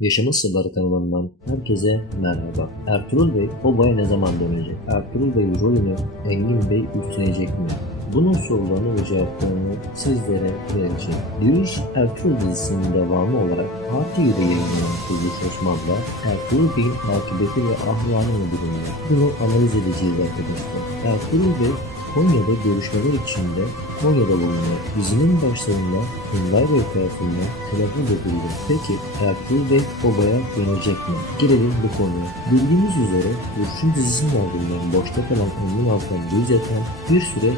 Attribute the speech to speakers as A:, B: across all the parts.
A: Yaşamın Sırları kanalından herkese merhaba. Ertuğrul Bey Oba'ya ne zaman dönecek? Ertuğrul Bey rolünü Engin Bey üstlenecek mi? Bunun sorularını ve cevaplarını sizlere vereceğim. Yürüyüş Ertuğrul dizisinin devamı olarak HTV'de yayınlanan Kuruluş Osman'la Ertuğrul Bey'in akıbeti ve ahlakı nedeniyle bunu analiz edeceğiz arkadaşlar. Ertuğrul Bey Konya'da görüşmeler içinde Konya'da bulunuyor. Dizinin başlarında Hyundai Bey tarafından telefon edildi. Peki Ertuğrul Bey obaya dönecek mi? Gelelim bu konuya. Bildiğiniz üzere Kurşun dizisinin ardından boşta kalan Engin Altan Düzyaten bir süre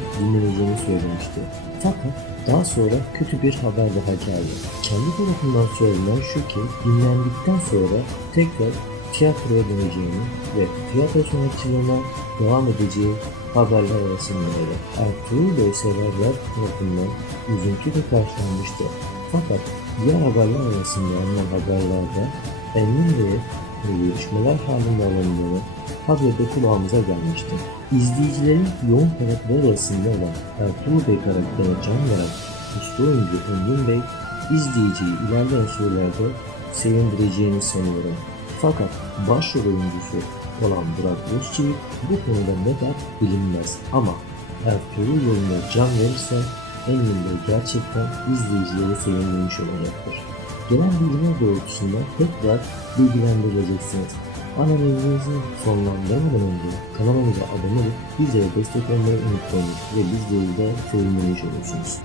A: dinleneceğini söylemişti. Fakat daha sonra kötü bir haber daha geldi. Kendi tarafından söylenen şu ki dinlendikten sonra tekrar tiyatroya döneceğini ve tiyatro sanatçılığına devam edeceği haberler arasındaydı. Ertuğrul Bey severler tarafından üzüntüyle karşılanmıştı. Fakat diğer haberler arasında alınan haberlerde Engin Bey'e görüşmeler halinde alındığını haberde kulağımıza gelmişti. İzleyicilerin yoğun talepleri arasında olan Ertuğrul Bey karakterine can veren usta oyuncu Engin Bey izleyiciyi ilerleyen sürelerde sevindireceğini sanıyorum. Fakat başrol oyuncusu olan Burak Özçivit bu konuda ne der bilinmez ama Ertuğrul yoluna can verirse Engin Bey gerçekten izleyicileri sevindirmiş olacaktır. Gelen bilgiler doğrultusunda tekrar bilgilendirileceksiniz. Analizinizi sonlandırmadan önce kanalımıza abone olup bizlere destek olmayı unutmayın ve bizleri de sevindirmiş olursunuz.